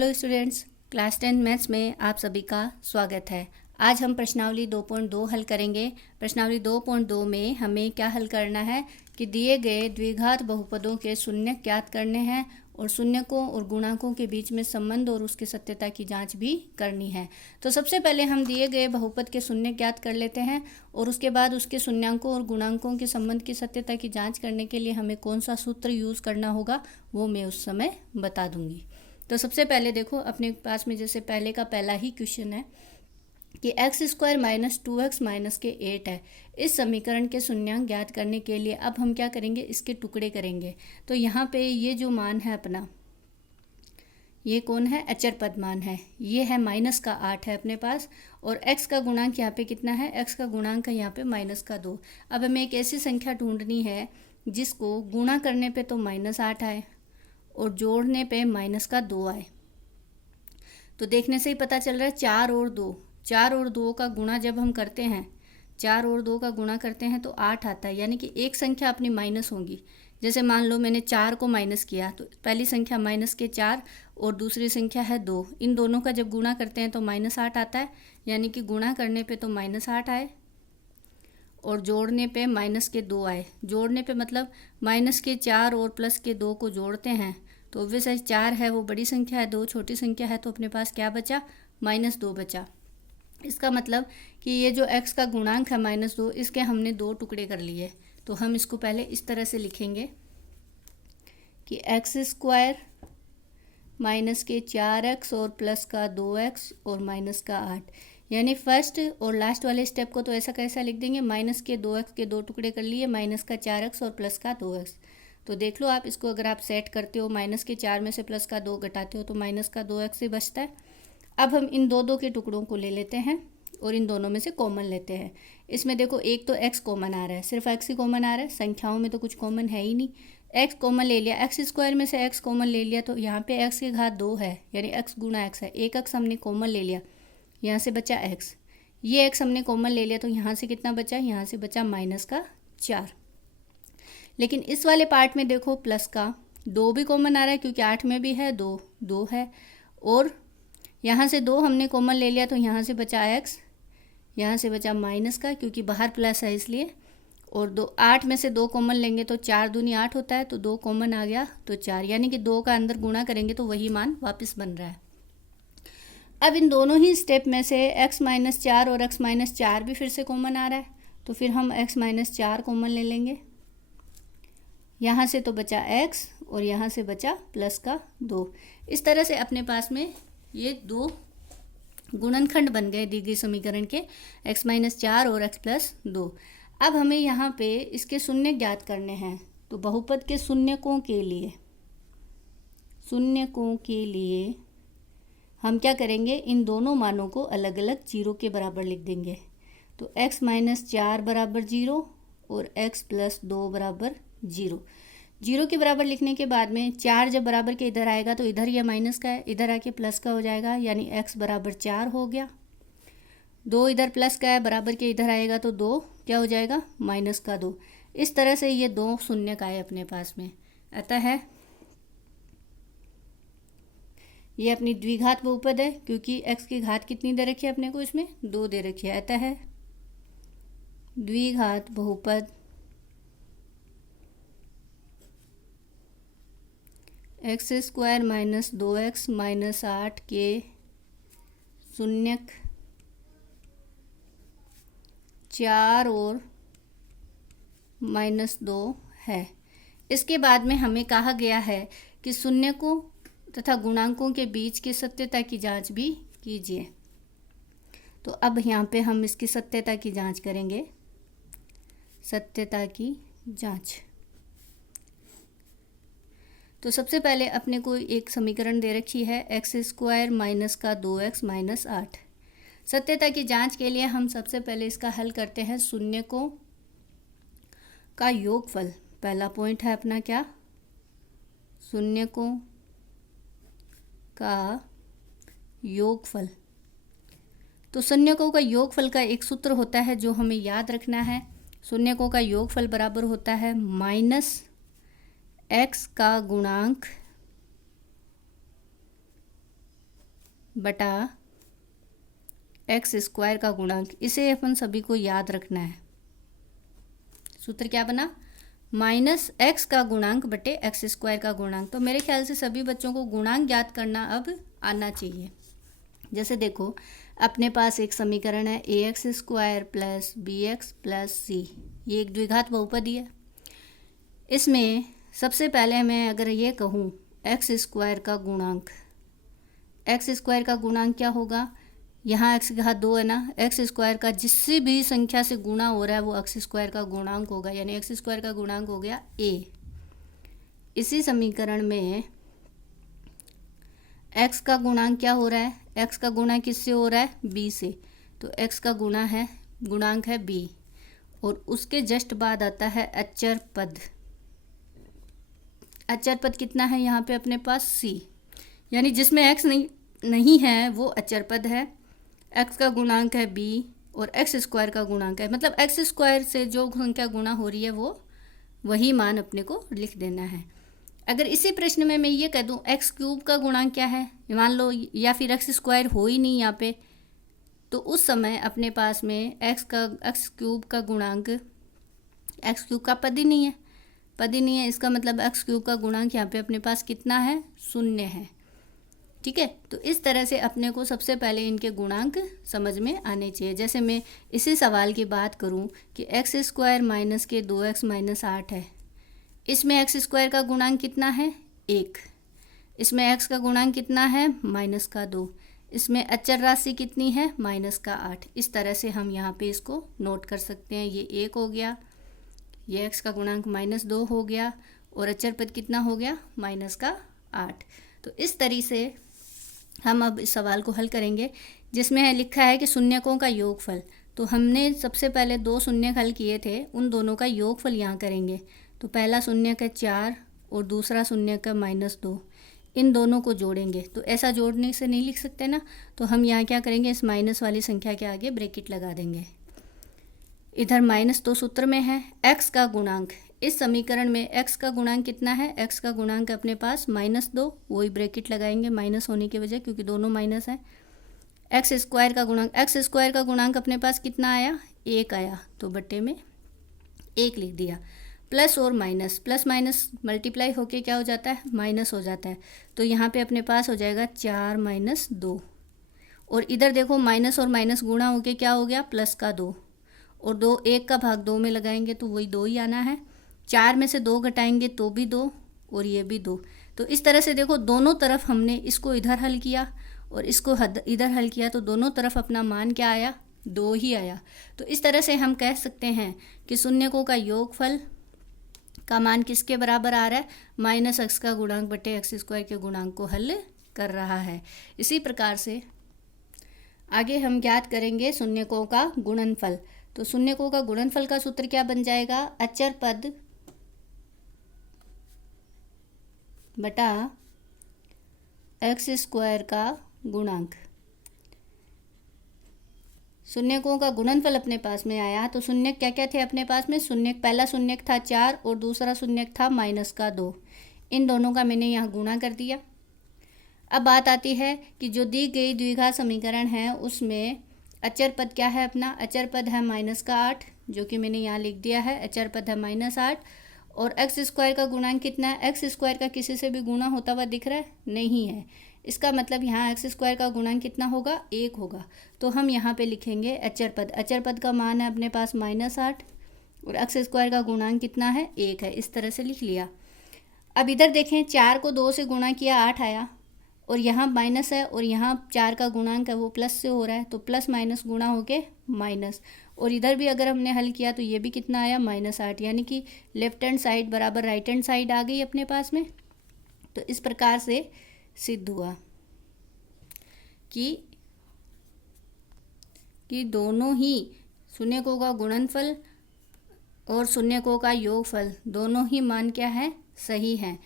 Hello students, class 10 maths में आप सभी का स्वागत है। आज हम प्रश्नावली 2.2 हल करेंगे। प्रश्नावली 2.2 में हमें क्या हल करना है कि दिए गए द्विघात बहुपदों के शून्यक ज्ञात करने हैं और शून्यकों और गुणांकों के बीच में संबंध और उसकी सत्यता की जांच भी करनी है। तो सबसे पहले हम दिए गए बहुपद के शून्यक ज्ञात कर लेते हैं और उसके बाद उसके शून्यांकों और गुणांकों के संबंध की सत्यता की जाँच करने के लिए हमें कौन सा सूत्र यूज़ करना होगा वो मैं उस समय बता दूँगी। तो सबसे पहले देखो, अपने पास में जैसे पहले का पहला ही क्वेश्चन है कि x² माइनस 2x माइनस के 8 है। इस समीकरण के शून्यांक ज्ञात करने के लिए अब हम क्या करेंगे, इसके टुकड़े करेंगे। तो यहाँ पे ये जो मान है अपना, ये कौन है, अचर पद मान है। ये है -8 है अपने पास, और x का गुणांक यहाँ पे कितना है, x का गुणांक है यहाँ पे -2। अब हमें एक ऐसी संख्या ढूंढनी है जिसको गुणा करने पे तो -8 आए और जोड़ने पे -2 आए। तो देखने से ही पता चल रहा है 4 और 2 का गुणा जब हम करते हैं, 4 और 2 का गुणा करते हैं तो 8 आता है, यानी कि एक संख्या अपनी माइनस होगी। जैसे मान लो मैंने 4 को माइनस किया तो पहली संख्या -4 और दूसरी संख्या है 2, इन दोनों का जब गुणा करते हैं तो -8 आता है, यानी कि गुणा करने पे तो -8 आए और जोड़ने पे -2 आए। जोड़ने पे मतलब -4 और +2 को जोड़ते हैं तो ऑब्वियसली 4 है वो बड़ी संख्या है, 2 छोटी संख्या है, तो अपने पास क्या बचा, -2 बचा। इसका मतलब कि ये जो x का गुणांक है -2, इसके हमने 2 टुकड़े कर लिए। तो हम इसको पहले इस तरह से लिखेंगे कि x² -4x और +2x और -8, यानी फर्स्ट और लास्ट वाले स्टेप को तो ऐसा कैसा लिख देंगे, -2x के 2 टुकड़े कर लिए, -4x और +2x। तो देख लो आप इसको, अगर आप सेट करते हो -4 में से +2 घटाते हो तो -2x ही बचता है। अब हम इन दो के टुकड़ों को ले लेते हैं और इन दोनों में से कॉमन लेते हैं। इसमें देखो एक तो x कॉमन आ रहा है, सिर्फ x ही कॉमन आ रहा है, संख्याओं में तो कुछ कॉमन है ही नहीं। x कॉमन ले लिया, x² में से x कॉमन ले लिया तो यहाँ पे x की घात 2 है, यानी x गुणा x है। एक x हमने कॉमन ले लिया, यहाँ से बचा x। ये x हमने कॉमन ले लिया तो यहाँ से कितना बचा, यहाँ से बचा -4। लेकिन इस वाले पार्ट में देखो प्लस का 2 भी कॉमन आ रहा है, क्योंकि 8 में भी है 2 है, और यहाँ से 2 हमने कॉमन ले लिया तो यहाँ से बचा x, यहाँ से बचा माइनस का, क्योंकि बाहर प्लस है इसलिए, और 8 में से 2 कॉमन लेंगे तो 4 दूनी 8 होता है, तो 2 कॉमन आ गया तो 4, यानी कि 2 का अंदर गुणा करेंगे तो वही मान वापस बन रहा है। अब इन दोनों ही स्टेप में से x-4 और x-4 भी फिर से कॉमन आ रहा है, तो फिर हम x-4 कॉमन ले लेंगे। यहाँ से तो बचा x और यहाँ से बचा +2। इस तरह से अपने पास में ये 2 गुणनखंड बन गए दी गई समीकरण के, x-4 और x+2। अब हमें यहाँ पे इसके शून्य ज्ञात करने हैं। तो बहुपद के शून्यकों के लिए हम क्या करेंगे, इन दोनों मानों को अलग अलग 0 के बराबर लिख देंगे। तो x-4 बराबर 0 और x+2 बराबर 0। 0 के बराबर लिखने के बाद में 4 जब बराबर के इधर आएगा तो इधर यह माइनस का है, इधर आके प्लस का हो जाएगा, यानी x बराबर 4 हो गया। 2 इधर प्लस का है, बराबर के इधर आएगा तो 2 क्या हो जाएगा, -2। इस तरह से ये 2 शून्यक आए अपने पास में। अतः ये अपनी द्विघात बहुपद है, क्योंकि x की घात कितनी दे रखी है अपने को, इसमें 2 दे रखी है। अतः द्विघात बहुपद x² माइनस 2x माइनस 8 के शून्यक 4 और -2 है। इसके बाद में हमें कहा गया है कि शून्यकों तथा गुणांकों के बीच की सत्यता की जांच भी कीजिए। तो अब यहाँ पे हम इसकी सत्यता की जांच करेंगे। सत्यता की जांच, तो सबसे पहले अपने को एक समीकरण दे रखी है x² माइनस का 2x माइनस 8। सत्यता की जांच के लिए हम सबसे पहले इसका हल करते हैं शून्यकों का योगफल। पहला पॉइंट है अपना क्या, शून्यकों का योगफल। तो शून्यकों का योगफल का एक सूत्र होता है जो हमें याद रखना है। शून्यकों का योगफल बराबर होता है -x का गुणांक बटा एक्स स्क्वायर का गुणांक, इसे अपन सभी को याद रखना है। सूत्र क्या बना, माइनस एक्स का गुणांक बटे एक्स स्क्वायर का गुणांक। तो मेरे ख्याल से सभी बच्चों को गुणांक ज्ञात करना अब आना चाहिए। जैसे देखो, अपने पास एक समीकरण है A X square plus B X plus C, ये एक द्विघात बहुपदी है। इसमें सबसे पहले मैं अगर ये कहूँ एक्स स्क्वायर का गुणांक, एक्स स्क्वायर का गुणांक क्या होगा, यहाँ एक्स की घात 2 है ना, एक्स स्क्वायर का जिससे भी संख्या से गुणा हो रहा है वो एक्स स्क्वायर का गुणांक होगा, यानी एक्स स्क्वायर का गुणांक हो गया ए। इसी समीकरण में एक्स का गुणांक क्या हो रहा है, एक्स का गुणा किससे हो रहा है, बी से, तो एक्स का गुणांक है बी। और उसके जस्ट बाद आता है अचर पद। अचर पद कितना है यहाँ पे अपने पास, सी, यानी जिसमें एक्स नहीं है वो अचर पद है। एक्स का गुणांक है बी और एक्स स्क्वायर का गुणांक है, मतलब एक्स स्क्वायर से जो संख्या गुणा हो रही है वो वही मान अपने को लिख देना है। अगर इसी प्रश्न में मैं ये कह दूं एक्स क्यूब का गुणांक क्या है, मान लो, या फिर एक्स स्क्वायर हो ही नहीं यहाँ पे, तो उस समय अपने पास में एक्स क्यूब का गुणांक, एक्स क्यूब का पद ही नहीं है, इसका मतलब एक्स क्यूब का गुणांक यहाँ पे अपने पास कितना है, 0 है। ठीक है, तो इस तरह से अपने को सबसे पहले इनके गुणांक समझ में आने चाहिए। जैसे मैं इसी सवाल की बात करूं कि एक्स स्क्वायर माइनस के 2x माइनस 8 है, इसमें एक्स स्क्वायर का गुणांक कितना है, 1, इसमें एक्स का गुणांक कितना है, माइनस का 2, इसमें अचर राशि कितनी है, माइनस का 8। इस तरह से हम यहाँ पे इसको नोट कर सकते हैं। ये 1 हो गया, ये एक्स का गुणांक -2 हो गया और अचर पद कितना हो गया, माइनस का 8। तो इस तरीके से हम अब इस सवाल को हल करेंगे जिसमें लिखा है कि शून्यकों का योगफल। तो हमने सबसे पहले 2 शून्य हल किए थे, उन दोनों का योगफल यहाँ करेंगे। तो पहला शून्य का 4 और दूसरा शून्य का -2, इन दोनों को जोड़ेंगे। तो ऐसा जोड़ने से नहीं लिख सकते ना, तो हम यहाँ क्या करेंगे, इस माइनस वाली संख्या के आगे ब्रैकेट लगा देंगे। इधर -2 सूत्र में है। एक्स का गुणांक, इस समीकरण में एक्स का गुणांक कितना है, एक्स का गुणांक अपने पास -2, वही ब्रैकेट लगाएंगे माइनस होने की वजह, क्योंकि दोनों माइनस है। एक्स स्क्वायर का गुणांक अपने पास कितना आया, 1 आया, तो बट्टे में 1 लिख दिया। प्लस और माइनस मल्टीप्लाई होके क्या हो जाता है, माइनस हो जाता है। तो यहाँ पे अपने पास हो जाएगा 4 - 2, और इधर देखो माइनस और माइनस गुणा होके क्या हो गया, प्लस का 2, और 1 का भाग 2 में लगाएंगे तो वही 2 ही आना है। 4 में से 2 घटाएंगे तो भी 2, और ये भी 2। तो इस तरह से देखो दोनों तरफ हमने इसको इधर हल किया और इसको इधर हल किया, तो दोनों तरफ अपना मान क्या आया, 2 ही आया। तो इस तरह से हम कह सकते हैं कि शून्यकों का योगफल का मान किसके बराबर आ रहा है, -x का गुणांक बटे एक्स स्क्वायर के गुणांक को हल कर रहा है। इसी प्रकार से आगे हम ज्ञात करेंगे शून्यकों का गुणनफल। तो शून्यकों का गुणनफल का सूत्र क्या बन जाएगा, अचर पद बटा एक्स स्क्वायर का गुणांक। शून्यकों का गुणनफल अपने पास में आया, तो शून्य क्या क्या थे अपने पास में, पहला शून्य था 4 और दूसरा शून्य था -2, इन दोनों का मैंने यहाँ गुणा कर दिया। अब बात आती है कि जो दी गई द्विघात समीकरण है उसमें अचर पद क्या है अपना, अचर पद है -8, जो कि मैंने यहाँ लिख दिया है, अचर पद है -8, और एक्स स्क्वायर का गुणांक कितना है, एक्स स्क्वायर का किसी से भी गुणा होता हुआ दिख रहा है, नहीं है, इसका मतलब यहाँ एक्स स्क्वायर का गुणांक कितना होगा, 1 होगा। तो हम यहाँ पे लिखेंगे अचर पद का मान है अपने पास -8 और एक्स स्क्वायर का गुणांक कितना है, 1 है, इस तरह से लिख लिया। अब इधर देखें, 4 को 2 से गुणा किया 8 आया, और यहाँ माइनस है और यहाँ 4 का गुणांक है वो प्लस से हो रहा है, तो प्लस माइनस गुणा होके माइनस, और इधर भी अगर हमने हल किया तो ये भी कितना आया, -8, यानी कि लेफ्ट हैंड साइड बराबर राइट हैंड साइड आ गई अपने पास में। तो इस प्रकार से सिद्ध हुआ कि दोनों ही शून्यकों का गुणनफल और शून्यकों का योगफल दोनों ही मान क्या है, सही हैं।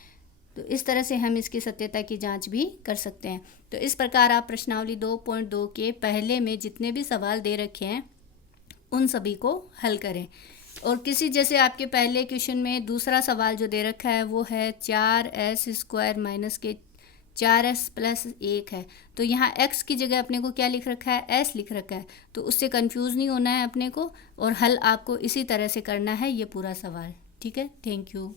तो इस तरह से हम इसकी सत्यता की जांच भी कर सकते हैं। तो इस प्रकार आप प्रश्नावली 2.2 के पहले में जितने भी सवाल दे रखे हैं उन सभी को हल करें। और किसी जैसे आपके पहले क्वेश्चन में दूसरा सवाल जो दे रखा है वो है 4s² - के 4s + 1 है, तो यहाँ x की जगह अपने को क्या लिख रखा है, s लिख रखा है, तो उससे कंफ्यूज नहीं होना है अपने को, और हल आपको इसी तरह से करना है ये पूरा सवाल। ठीक है, थैंक यू।